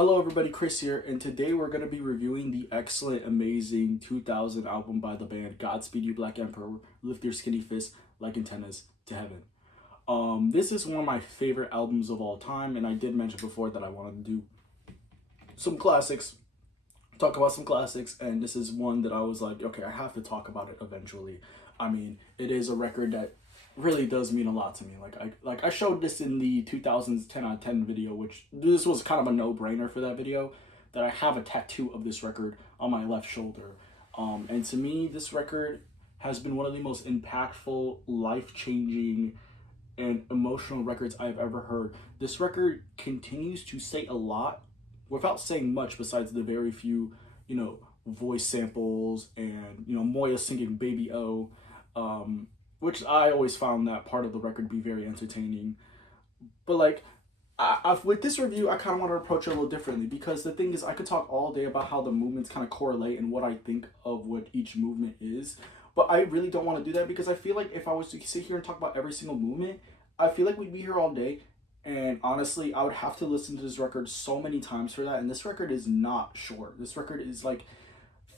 Hello everybody, Chris here, and today we're going to be reviewing the excellent, amazing 2000 album by the band Godspeed You Black Emperor, Lift Your Skinny Fist Like Antennas to Heaven. This is one of my favorite albums of all time, and I did mention before that I wanted to do some classics, talk about some classics, and this is one that I was like, okay, I have to talk about it eventually. I mean, it is a record that really does mean a lot to me. I showed this in the 2000s 10 out of 10 video, which this was kind of a no-brainer for that video, that I have a tattoo of this record on my left shoulder. And to me, this record has been one of the most impactful, life-changing, and emotional records I've ever heard. This record continues to say a lot without saying much besides the very few, voice samples and, Moya singing Baby O, which I always found that part of the record to be very entertaining. But with this review, I kind of want to approach it a little differently, because the thing is, I could talk all day about how the movements kind of correlate and what I think of what each movement is. But I really don't want to do that, because I feel like if I was to sit here and talk about every single movement, I feel like we'd be here all day. And honestly, I would have to listen to this record so many times for that. And this record is not short. This record is like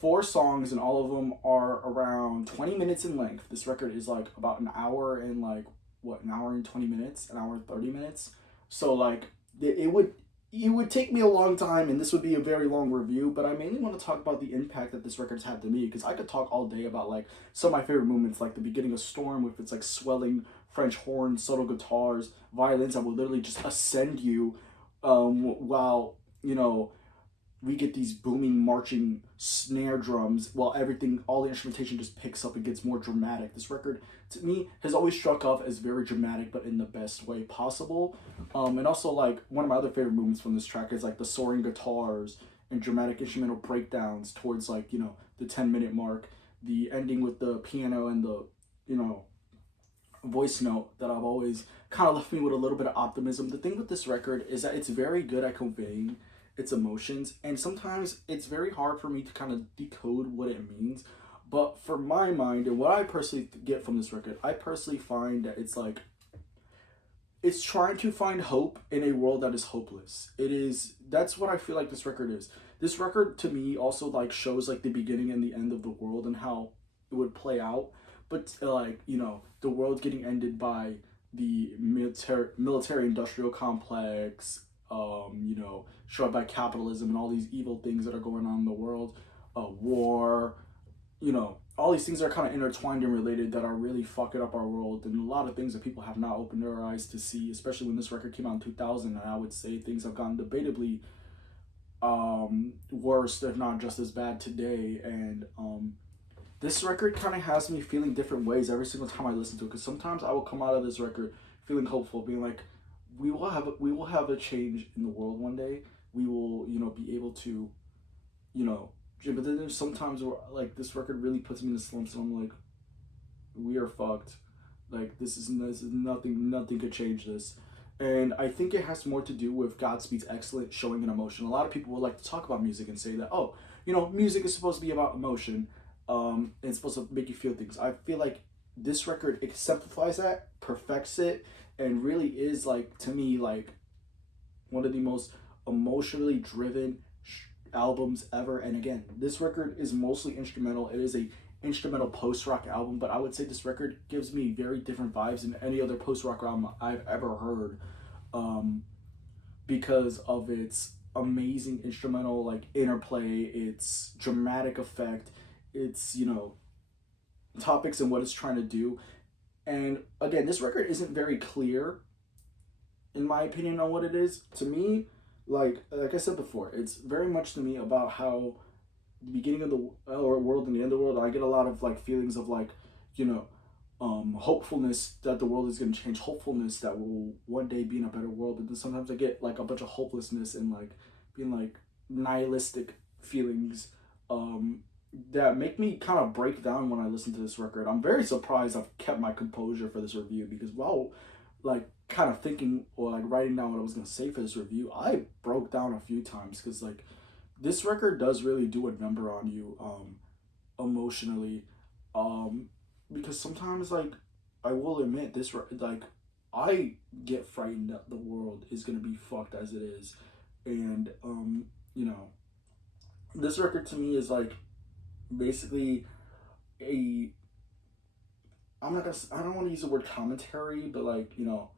4 songs, and all of them are around 20 minutes in length. This record is like about an hour and an hour and 20 minutes, an hour and 30 minutes. So it would take me a long time, and this would be a very long review, but I mainly want to talk about the impact that this record's had to me, because I could talk all day about like some of my favorite movements, like the beginning of Storm with its like swelling French horns, subtle guitars, violins that will literally just ascend you, while we get these booming marching snare drums while all the instrumentation just picks up and gets more dramatic. This record, to me, has always struck off as very dramatic, but in the best way possible. And also, like, one of my other favorite movements from this track is like the soaring guitars and dramatic instrumental breakdowns towards the 10-minute mark. The ending with the piano and the, voice note that I've always kind of left me with a little bit of optimism. The thing with this record is that it's very good at conveying its emotions, and sometimes it's very hard for me to kind of decode what it means. But for my mind, and what I personally get from this record, I personally find that it's trying to find hope in a world that is hopeless. That's what I feel like this record is. This record to me also like shows like the beginning and the end of the world and how it would play out. But the world getting ended by the military industrial complex, showed by capitalism and all these evil things that are going on in the world, war, all these things are kind of intertwined and related that are really fucking up our world, and a lot of things that people have not opened their eyes to see, especially when this record came out in 2000, and I would say things have gotten debatably worse, if not just as bad today. And this record kind of has me feeling different ways every single time I listen to it, because sometimes I will come out of this record feeling hopeful, being like, we will have a change in the world one day. We will, be able to, but then there's sometimes where like this record really puts me in a slump, so I'm like, we are fucked. Like this is nothing could change this. And I think it has more to do with Godspeed's excellent showing and emotion. A lot of people would like to talk about music and say that, oh, music is supposed to be about emotion, and it's supposed to make you feel things. I feel like this record exemplifies that, perfects it, and really is, like, to me, like one of the most emotionally driven albums ever. And again, this record is mostly instrumental. It is a instrumental post-rock album, but I would say this record gives me very different vibes than any other post-rock album I've ever heard, because of its amazing instrumental like interplay, its dramatic effect, its topics and what it's trying to do. And again, this record isn't very clear, in my opinion, on what it is. To me, like I said before, it's very much to me about how the beginning of the world and the end of the world, I get a lot of like feelings of like, hopefulness that the world is going to change, hopefulness that we'll one day be in a better world. But then sometimes I get like a bunch of hopelessness and like being like nihilistic feelings, that make me kind of break down when I listen to this record. I'm very surprised I've kept my composure for this review, because while like kind of thinking or like writing down what I was going to say for this review, I broke down a few times, because like this record does really do a number on you emotionally, because sometimes, like, I will admit this, like, I get frightened that the world is going to be fucked as it is. And you know, this record to me is like basically a, I'm not gonna, I don't want to use the word commentary, but like, you know,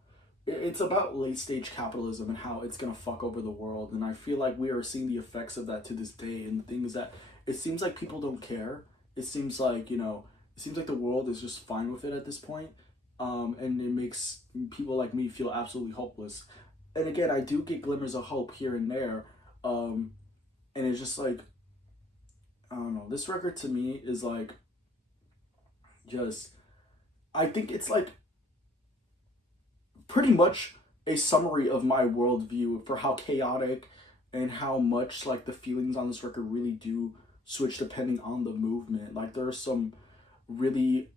it's about late stage capitalism and how it's gonna fuck over the world. And I feel like we are seeing the effects of that to this day. And the thing is that it seems like people don't care. It seems like, you know, it seems like the world is just fine with it at this point. And it makes people like me feel absolutely hopeless. And again, I do get glimmers of hope here and there. Um, and it's just like, I don't know. This record to me is like just, I think it's like pretty much a summary of my worldview for how chaotic and how much like the feelings on this record really do switch depending on the movement. Like there are some really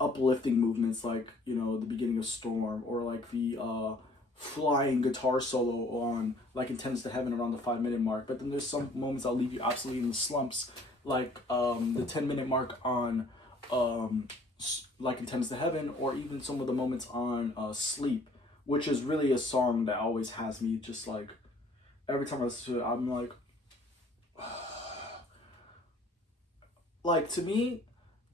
uplifting movements, like, you know, the beginning of Storm, or like the flying guitar solo on Like Intends to Heaven around the 5 minute mark. But then there's some moments that'll leave you absolutely in the slumps, like the 10 minute mark on um, Like Intends to Heaven, or even some of the moments on Sleep, which is really a song that always has me just like, every time I listen to it, I'm like to me,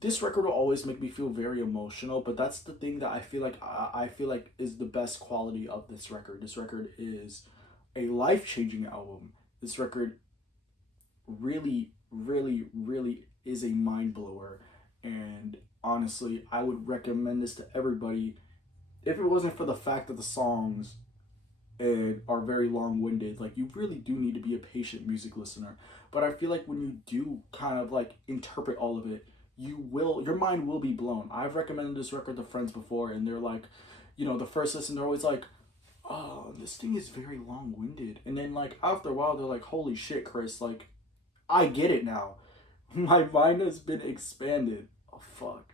this record will always make me feel very emotional. But that's the thing that I feel like I feel like is the best quality of this record. This record is a life changing album. This record really, really, really is a mind blower. And honestly, I would recommend this to everybody if it wasn't for the fact that the songs are very long winded. Like, you really do need to be a patient music listener. But I feel like when you do kind of like interpret all of it, your mind will be blown. I've recommended this record to friends before, and they're like, you know, the first listen, they're always like, oh, this thing is very long winded. And then, like, after a while, they're like, holy shit, Chris, like, I get it now. My mind has been expanded. Oh, fuck.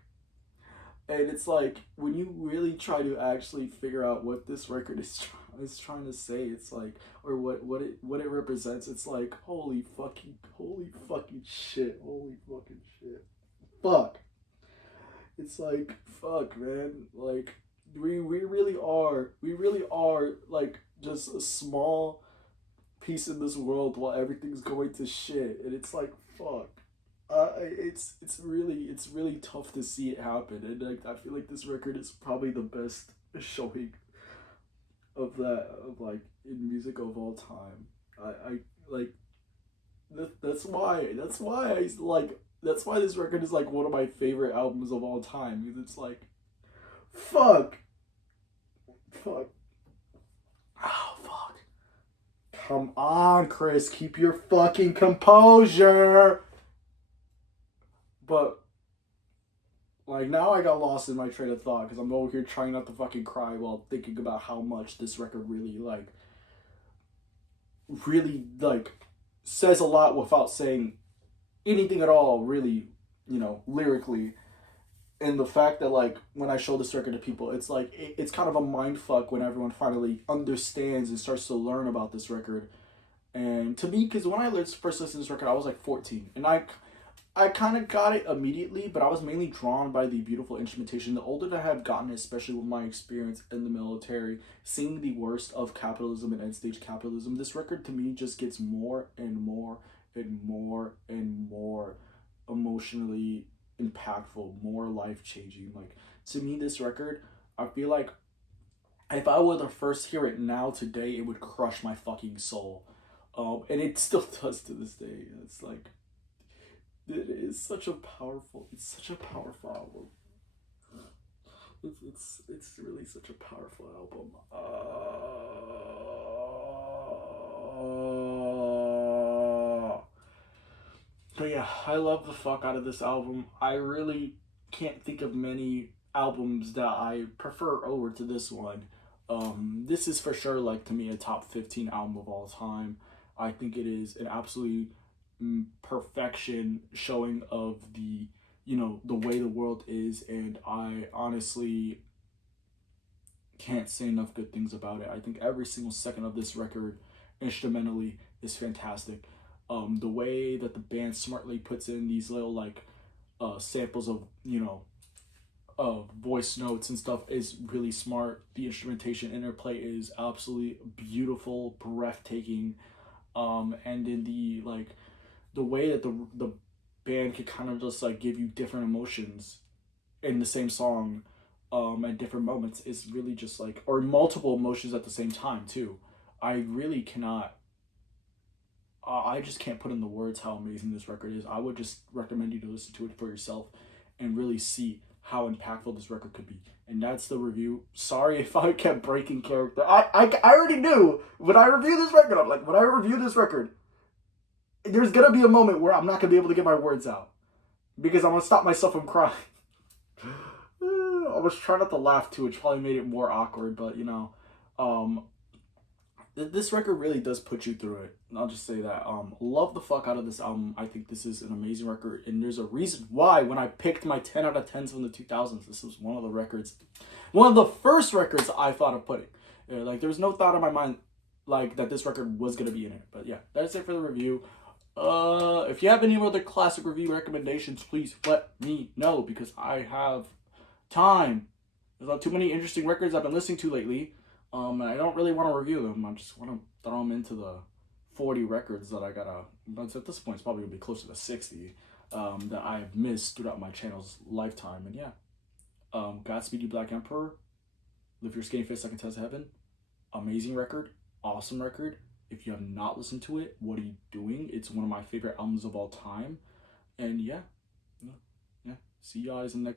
And it's like, when you really try to actually figure out what this record is trying to say, it's like, or what it represents, it's like, holy fucking shit, holy fucking shit, fuck. It's like, fuck, man. Like, we really are like just a small piece in this world while everything's going to shit, and it's like, fuck. It's really tough to see it happen, and like, I feel like this record is probably the best showing of that, of like, in music of all time. I like that's why I like that's why this record is like one of my favorite albums of all time, because it's like, fuck, fuck, oh fuck, come on, Chris, keep your fucking composure. But like, now I got lost in my train of thought because I'm over here trying not to fucking cry while thinking about how much this record really says a lot without saying anything at all, really, you know, lyrically. And the fact that, like, when I show this record to people, it's like, it's kind of a mind fuck when everyone finally understands and starts to learn about this record. And to me, because when I first listened to this record, I was like 14, and I kind of got it immediately, but I was mainly drawn by the beautiful instrumentation. The older that I have gotten, especially with my experience in the military, seeing the worst of capitalism and end stage capitalism, this record to me just gets more and more and more and more emotionally impactful, more life changing. Like, to me, this record, I feel like if I were to first hear it now today, it would crush my fucking soul. And it still does to this day. It's like, it's such a powerful album. It's really such a powerful album. But yeah, I love the fuck out of this album. I really can't think of many albums that I prefer over to this one. This is for sure, like, to me, a top 15 album of all time. I think it is an absolute perfection showing of the, you know, the way the world is, and I honestly can't say enough good things about it. I think every single second of this record instrumentally is fantastic. The way that the band smartly puts in these little, like, samples of, you know, voice notes and stuff is really smart. The instrumentation interplay is absolutely beautiful, breathtaking. and in the way that the band could kind of just like give you different emotions in the same song, at different moments is really just like, or multiple emotions at the same time too. I really cannot. I just can't put in the words how amazing this record is. I would just recommend you to listen to it for yourself and really see how impactful this record could be. And that's the review. Sorry if I kept breaking character. I already knew when I review this record, I'm like, when I review this record, there's gonna be a moment where I'm not gonna be able to get my words out because I'm gonna stop myself from crying. I was trying not to laugh too, which probably made it more awkward, but um, this record really does put you through it. And I'll just say that. Love the fuck out of this album. I think this is an amazing record, and there's a reason why when I picked my 10 out of 10s from the 2000s, this was one of the records, one of the first records I thought of putting. Like there was no thought in my mind like that this record was gonna be in it. But yeah, that's it for the review. If you have any other classic review recommendations, please let me know because I have time. There's not too many interesting records I've been listening to lately. And I don't really want to review them. I just want to throw them into the 40 records that I gotta. But at this point, it's probably gonna be closer to 60 that I've missed throughout my channel's lifetime. And yeah, Godspeed, You Black Emperor. Lift Your Skinny Fist, I Can Test Heaven. Amazing record, awesome record. If you have not listened to it, what are you doing? It's one of my favorite albums of all time. And yeah. See you guys in the next